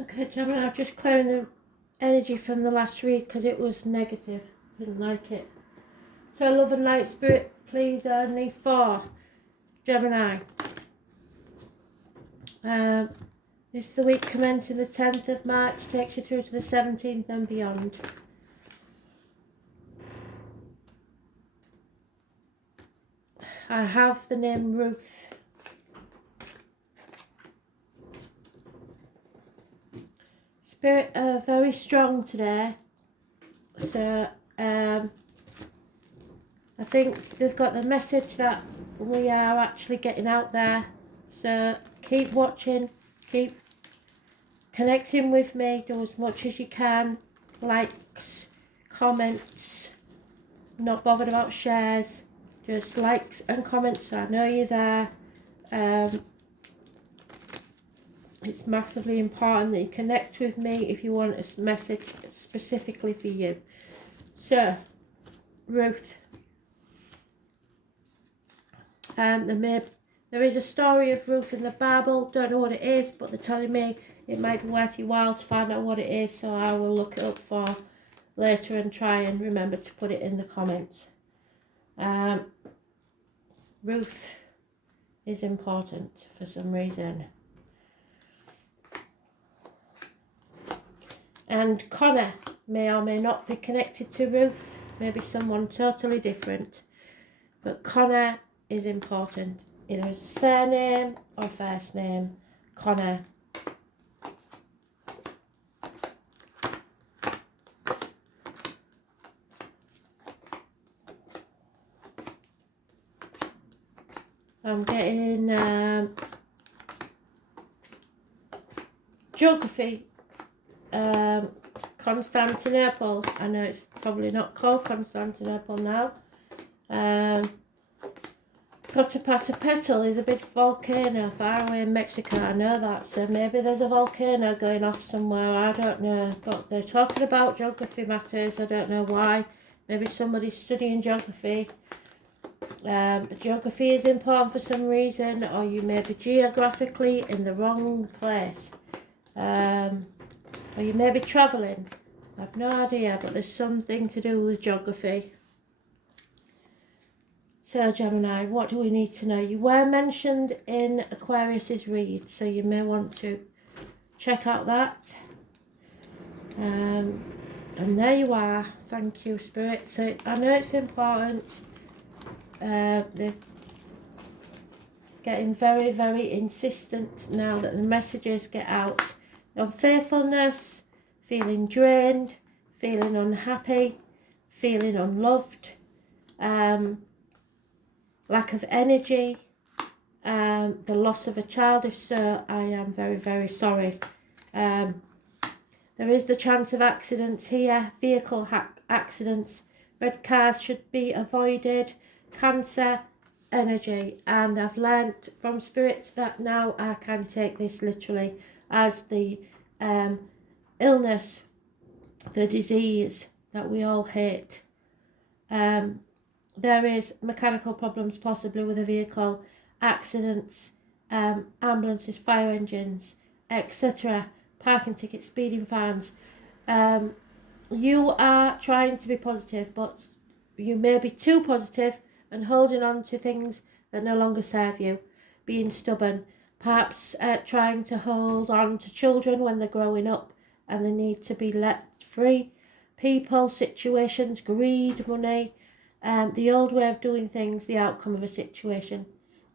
Okay, Gemini, I'm just clearing the energy from the last read because it was negative. Didn't like it. So, love and light spirit, please only for Gemini. This is the week commencing the 10th of March, takes you through to the 17th and beyond. I have the name Ruth. Spirit are very strong today, so I think they've got the message that we are actually getting out there, so keep watching, keep connecting with me, do as much as you can, likes, comments, not bothered about shares, just likes and comments so I know you're there. It's massively important that you connect with me if you want a message specifically for you. So, Ruth. There is a story of Ruth in the Bible. Don't know what it is, but they're telling me it might be worth your while to find out what it is. So I will look it up for later and try and remember to put it in the comments. Ruth is important for some reason. And Connor may or may not be connected to Ruth, maybe someone totally different. But Connor is important, either as a surname or first name. Connor. I'm getting geography. Constantinople. I know it's probably not called Constantinople now. Popocatépetl is a big volcano far away in Mexico. I know that, so maybe there's a volcano going off somewhere. I don't know, but they're talking about geography matters. I don't know why. Maybe somebody's studying geography. Geography is important for some reason, or you may be geographically in the wrong place. Or you may be travelling. I have no idea, but there's something to do with geography. So, Gemini, what do we need to know? You were mentioned in Aquarius's read, so you may want to check out that. And there you are. Thank you, Spirit. So, I know it's important. They're getting very, very insistent now that the messages get out. Unfaithfulness, feeling drained, feeling unhappy, feeling unloved, lack of energy, the loss of a child. If so, I am very, very sorry. There is the chance of accidents here, vehicle accidents, red cars should be avoided, cancer, energy, and I've learnt from spirits that now I can take this literally as the illness, the disease that we all hate. There is mechanical problems possibly with a vehicle, accidents, ambulances, fire engines, etc., parking tickets, speeding fines. You are trying to be positive, but you may be too positive and holding on to things that no longer serve you, being stubborn, perhaps trying to hold on to children when they're growing up and they need to be let free. People, situations, greed, money, the old way of doing things, the outcome of a situation.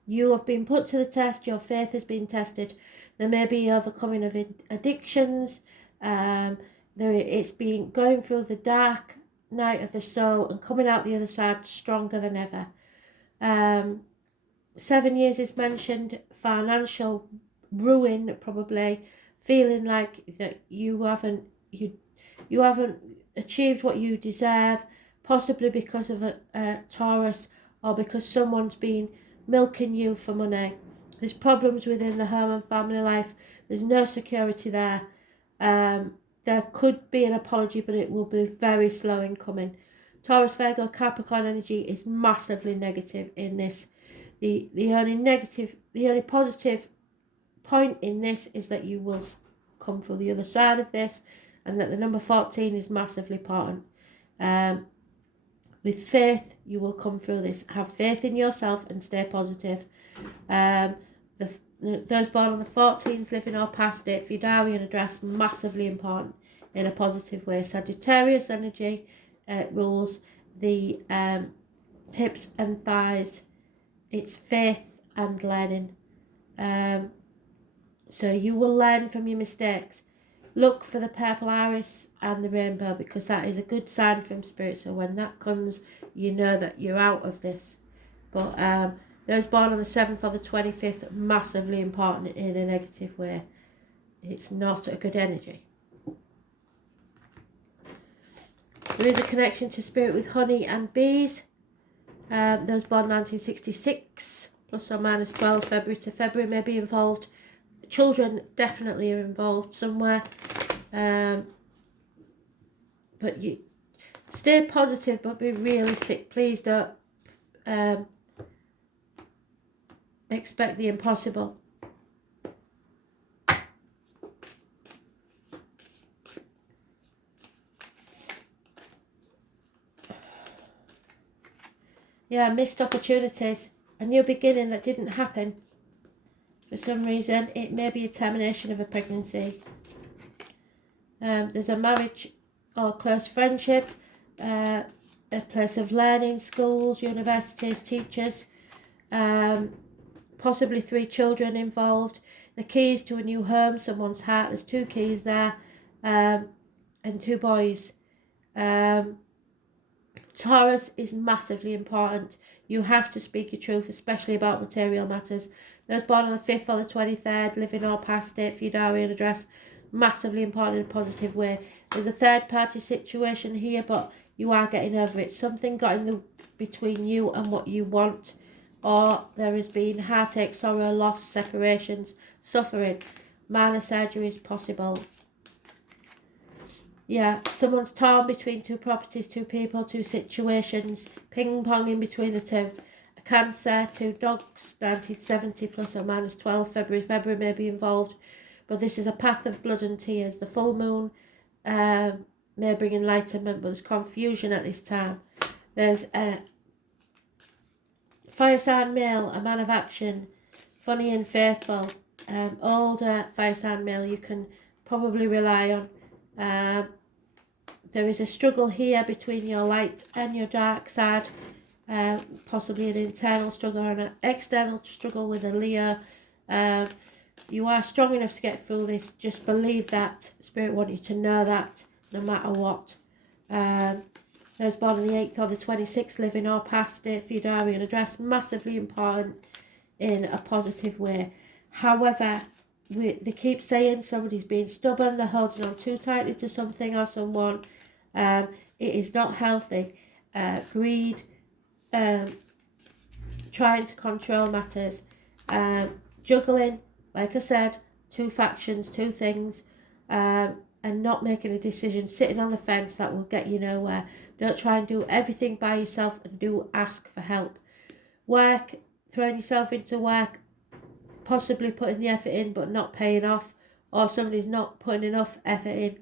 You have been put to the test, your faith has been tested. There may be overcoming of addictions, it's been going through the dark night of the soul and coming out the other side stronger than ever. 7 years is mentioned, financial ruin probably, feeling like that you haven't achieved what you deserve, possibly because of a Taurus or because someone's been milking you for money. There's problems within the home and family life. There's no security there. There could be an apology, but it will be very slow in coming. Taurus, Virgo, Capricorn energy is massively negative in this. The only positive point in this is that you will come through the other side of this, and that the number 14 is massively important. With faith, you will come through this. Have faith in yourself and stay positive. Those born on the 14th, living or past it, for your diary and address, massively important in a positive way. Sagittarius energy rules the hips and thighs. It's faith and learning. So you will learn from your mistakes. Look for the purple iris and the rainbow, because that is a good sign from spirit. So when that comes, you know that you're out of this. But those born on the 7th or the 25th, massively important in a negative way. It's not a good energy. There is a connection to spirit with honey and bees. Those born 1966, plus or minus 12 February to February may be involved. Children definitely are involved somewhere. But you stay positive, but be realistic. Please don't expect the impossible. Yeah, missed opportunities. A new beginning that didn't happen. For some reason, it may be a termination of a pregnancy. There's a marriage or close friendship, a place of learning, schools, universities, teachers, possibly 3 children involved, the keys to a new home, someone's heart. There's 2 keys there, and 2 boys. Taurus is massively important. You have to speak your truth, especially about material matters. Those born on the 5th or the 23rd, living or past it, for your diary and address, massively important in a positive way. There's a third party situation here, but you are getting over it. Something got in the between you and what you want, or there has been heartache, sorrow, loss, separations, suffering. Minor surgery is possible. Yeah, someone's torn between 2 properties, 2 people, 2 situations, ping-ponging between the 2. A Cancer, 2 dogs, 1970, plus or minus 12 February. February may be involved, but this is a path of blood and tears. The full moon may bring enlightenment, but there's confusion at this time. There's a fire sign male, a man of action, funny and faithful. Older fire sign male you can probably rely on. There is a struggle here between your light and your dark side, possibly an internal struggle or an external struggle with a Leo. You are strong enough to get through this. Just believe that. Spirit want you to know that no matter what. Those born on the 8th or the 26th, living or past it, for your diary and address, massively important in a positive way. However, they keep saying somebody's being stubborn, they're holding on too tightly to something or someone. It is not healthy. Greed, trying to control matters, juggling, like I said, 2 factions, 2 things, and not making a decision, sitting on the fence that will get you nowhere. Don't try and do everything by yourself, and do ask for help. Work, throwing yourself into work, possibly putting the effort in but not paying off, or somebody's not putting enough effort in.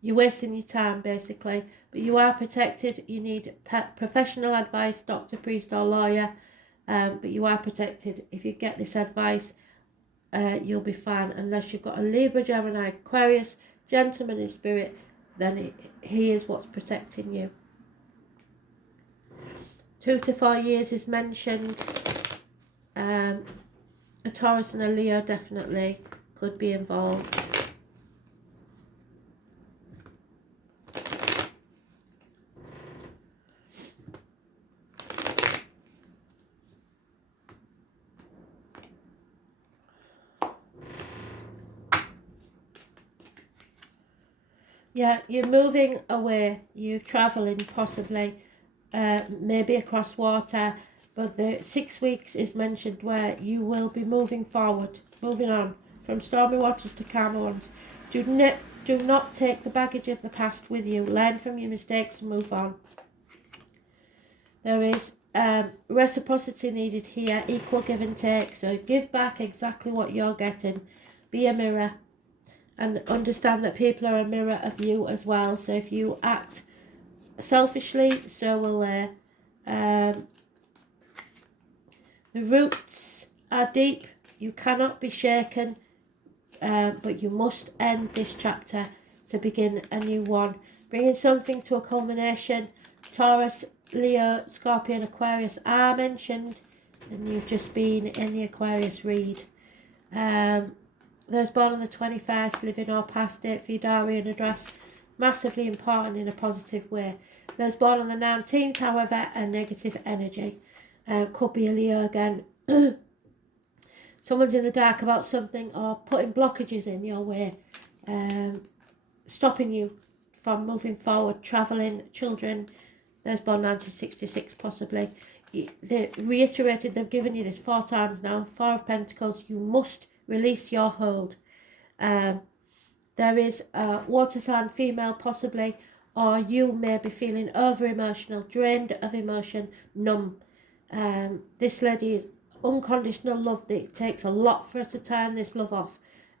You're wasting your time basically, but you are protected. You need professional advice, doctor, priest or lawyer, but you are protected. If you get this advice, you'll be fine, unless you've got a Libra, Gemini, Aquarius, gentleman in spirit, then he is what's protecting you. 2 to 4 years is mentioned. A Taurus and a Leo definitely could be involved. Yeah, you're moving away, you're travelling possibly, maybe across water, but the 6 weeks is mentioned where you will be moving forward, moving on from stormy waters to calmer ones. Do not take the baggage of the past with you. Learn from your mistakes and move on. There is reciprocity needed here, equal give and take. So give back exactly what you're getting. Be a mirror. and understand that people are a mirror of you as well. So if you act selfishly, so will they. The roots are deep. You cannot be shaken, but you must end this chapter to begin a new one. Bringing something to a culmination. Taurus, Leo, Scorpion, Aquarius are mentioned, and you've just been in the Aquarius read. Those born on the 21st, living or past it, for your diary and address, massively important in a positive way. Those born on the 19th, however, a negative energy. Could be a Leo again. Someone's in the dark about something or putting blockages in your way, stopping you from moving forward, travelling, children. Those born 1966 possibly. They reiterated, they've given you this 4 times now. 4 of Pentacles, you must release your hold. There is a water sign female possibly, or you may be feeling over emotional, drained of emotion, numb. This lady is unconditional love. It takes a lot for her to turn this love off.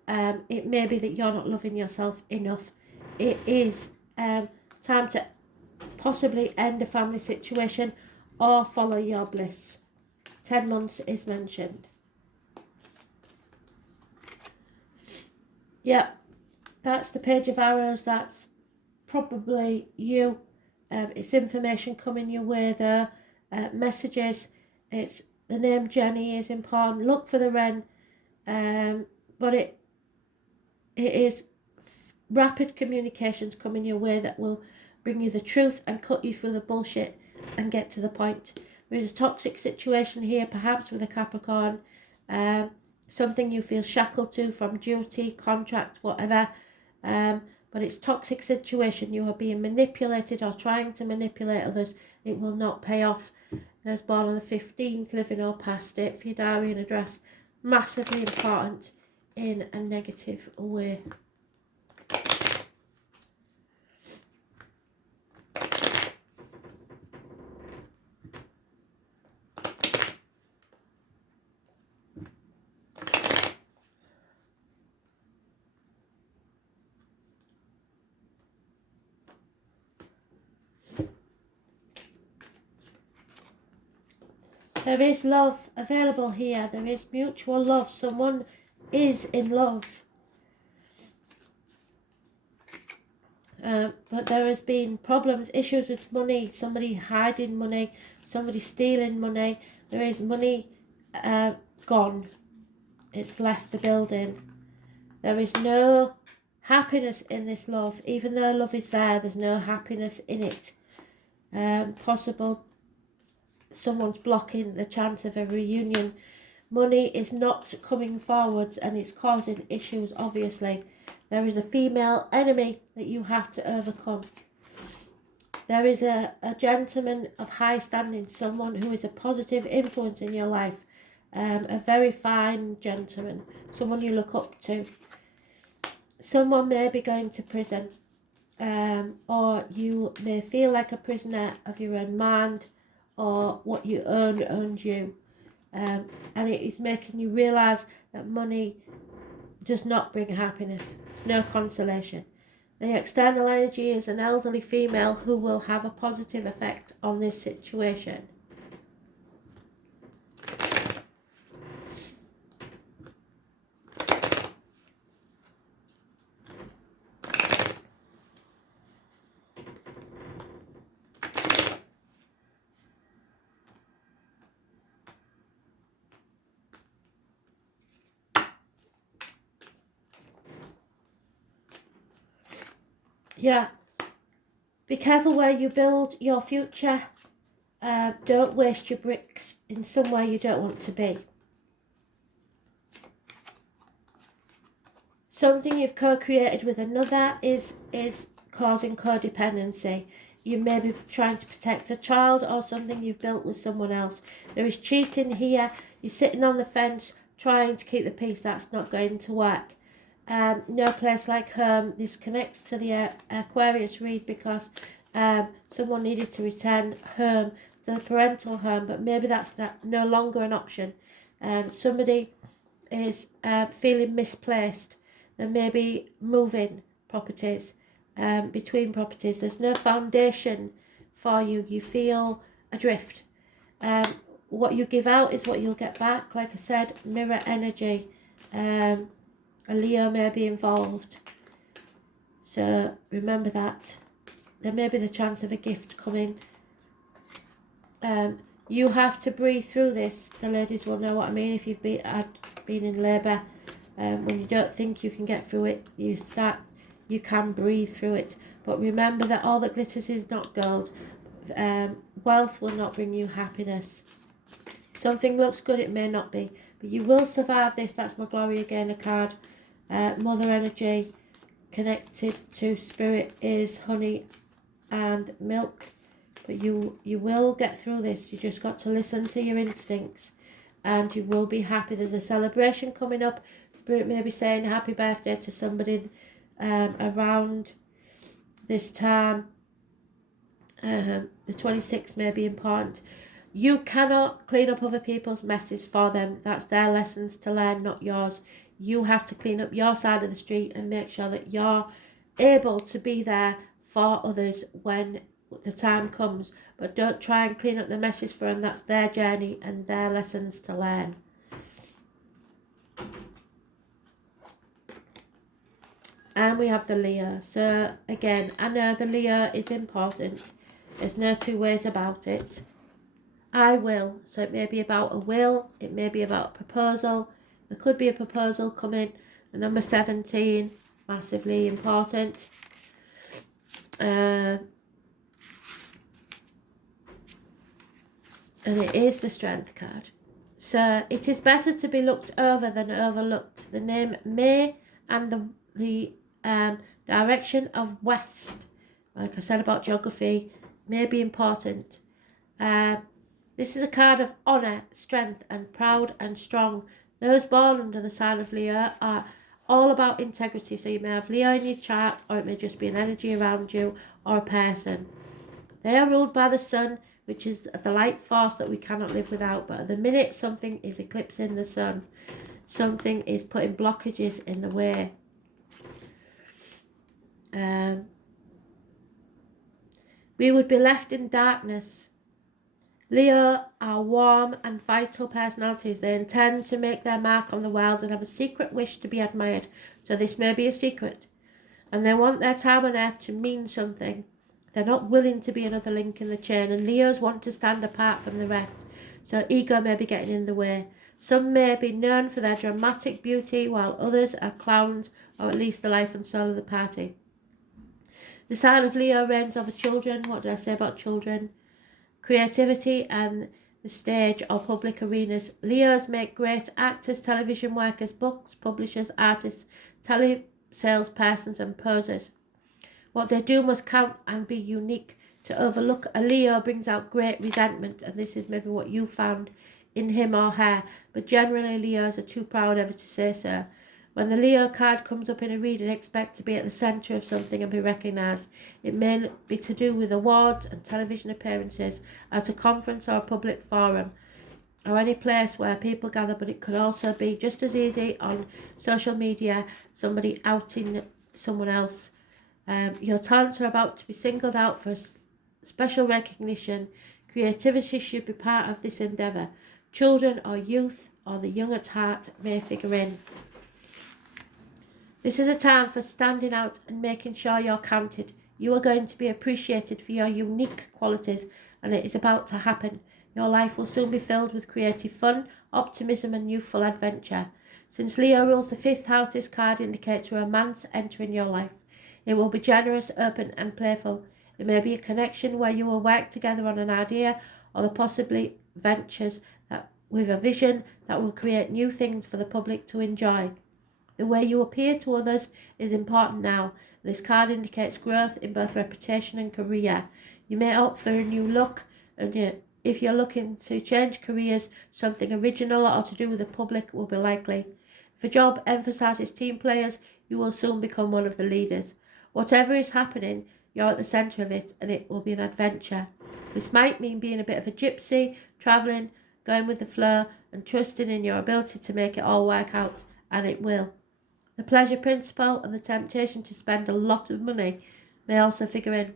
It may be that you're not loving yourself enough. It is time to possibly end a family situation or follow your bliss. 10 months is mentioned. Yep, that's the Page of Arrows. That's probably you. It's information coming your way there. Messages. It's the name Jenny is important. Look for the Wren. But it is rapid communications coming your way that will bring you the truth and cut you through the bullshit and get to the point. There is a toxic situation here, perhaps with a Capricorn. Something you feel shackled to from duty, contract, whatever. But it's toxic situation. You are being manipulated or trying to manipulate others. It will not pay off. Those born on the 15th, living or past it, for your diary and address, massively important in a negative way. There is love available here. There is mutual love. Someone is in love. But there has been problems, issues with money, somebody hiding money, somebody stealing money. There is money gone. It's left the building. There is no happiness in this love. Even though love is there, there's no happiness in it. Possible someone's blocking the chance of a reunion. Money is not coming forwards and it's causing issues, obviously. There is a female enemy that you have to overcome. There is a gentleman of high standing, someone who is a positive influence in your life. A very fine gentleman, someone you look up to. Someone may be going to prison, or you may feel like a prisoner of your own mind, or what you earn owns you. And it is making you realise that money does not bring happiness. It's no consolation. The external energy is an elderly female who will have a positive effect on this situation. Yeah, be careful where you build your future. Don't waste your bricks in somewhere you don't want to be. Something you've co-created with another is causing codependency. You may be trying to protect a child or something you've built with someone else. There is cheating here. You're sitting on the fence trying to keep the peace. That's not going to work. No place like home. This connects to the Aquarius read because someone needed to return home to the parental home, but maybe that's no longer an option. Somebody is feeling misplaced. There may be moving properties, between properties. There's no foundation for you. You feel adrift. What you give out is what you'll get back. Like I said, mirror energy. A Leo may be involved. So remember that. There may be the chance of a gift coming. You have to breathe through this. The ladies will know what I mean. If you've been in labour, when you don't think you can get through it, you can breathe through it. But remember that all that glitters is not gold. Wealth will not bring you happiness. Something looks good, it may not be. But you will survive this. That's my Gloria Gaynor card. Mother energy connected to spirit is honey and milk. But you will get through this. You just got to listen to your instincts. And you will be happy. There's a celebration coming up. Spirit may be saying happy birthday to somebody around this time. The 26th may be important. You cannot clean up other people's messes for them. That's their lessons to learn, not yours. You have to clean up your side of the street and make sure that you're able to be there for others when the time comes. But don't try and clean up the messes for them. That's their journey and their lessons to learn. And we have the Leo. So again, I know the Leo is important. There's no two ways about it. I will. So it may be about a will. It may be about a proposal. There could be a proposal coming. The number 17, massively important. And it is the Strength card. So it is better to be looked over than overlooked. The name May and the direction of west, like I said about geography, may be important. This is a card of honour, strength and proud and strong. Those born under the sign of Leo are all about integrity. So you may have Leo in your chart, or it may just be an energy around you or a person. They are ruled by the sun, which is the light force that we cannot live without. But at the minute something is eclipsing the sun, something is putting blockages in the way. We would be left in darkness. Leo are warm and vital personalities. They intend to make their mark on the world and have a secret wish to be admired. So this may be a secret. And they want their time on earth to mean something. They're not willing to be another link in the chain. And Leos want to stand apart from the rest. So ego may be getting in the way. Some may be known for their dramatic beauty, while others are clowns, or at least the life and soul of the party. The sign of Leo reigns over children. What did I say about children? Creativity and the stage or public arenas. Leos make great actors, television workers, books, publishers, artists, salespersons and posers. What they do must count and be unique. To overlook a Leo brings out great resentment, and this is maybe what you found in him or her, but generally Leos are too proud ever to say so. When the Leo card comes up in a reading, expect to be at the centre of something and be recognised. It may be to do with awards and television appearances, at a conference or a public forum, or any place where people gather, but it could also be just as easy on social media, somebody outing someone else. Your talents are about to be singled out for special recognition. Creativity should be part of this endeavour. Children or youth or the young at heart may figure in. This is a time for standing out and making sure you're counted. You are going to be appreciated for your unique qualities, and it is about to happen. Your life will soon be filled with creative fun, optimism and youthful adventure. Since Leo rules the 5th house, this card indicates romance entering your life. It will be generous, open and playful. It may be a connection where you will work together on an idea, or the possibly ventures that with a vision that will create new things for the public to enjoy. The way you appear to others is important now. This card indicates growth in both reputation and career. You may opt for a new look, and if you're looking to change careers, something original or to do with the public will be likely. If a job emphasises team players, you will soon become one of the leaders. Whatever is happening, you're at the centre of it, and it will be an adventure. This might mean being a bit of a gypsy, travelling, going with the flow, and trusting in your ability to make it all work out, and it will. The pleasure principle and the temptation to spend a lot of money may also figure in.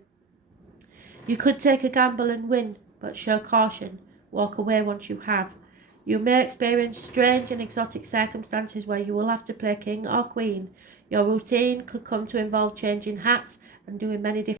You could take a gamble and win, but show caution. Walk away once you have. You may experience strange and exotic circumstances where you will have to play king or queen. Your routine could come to involve changing hats and doing many different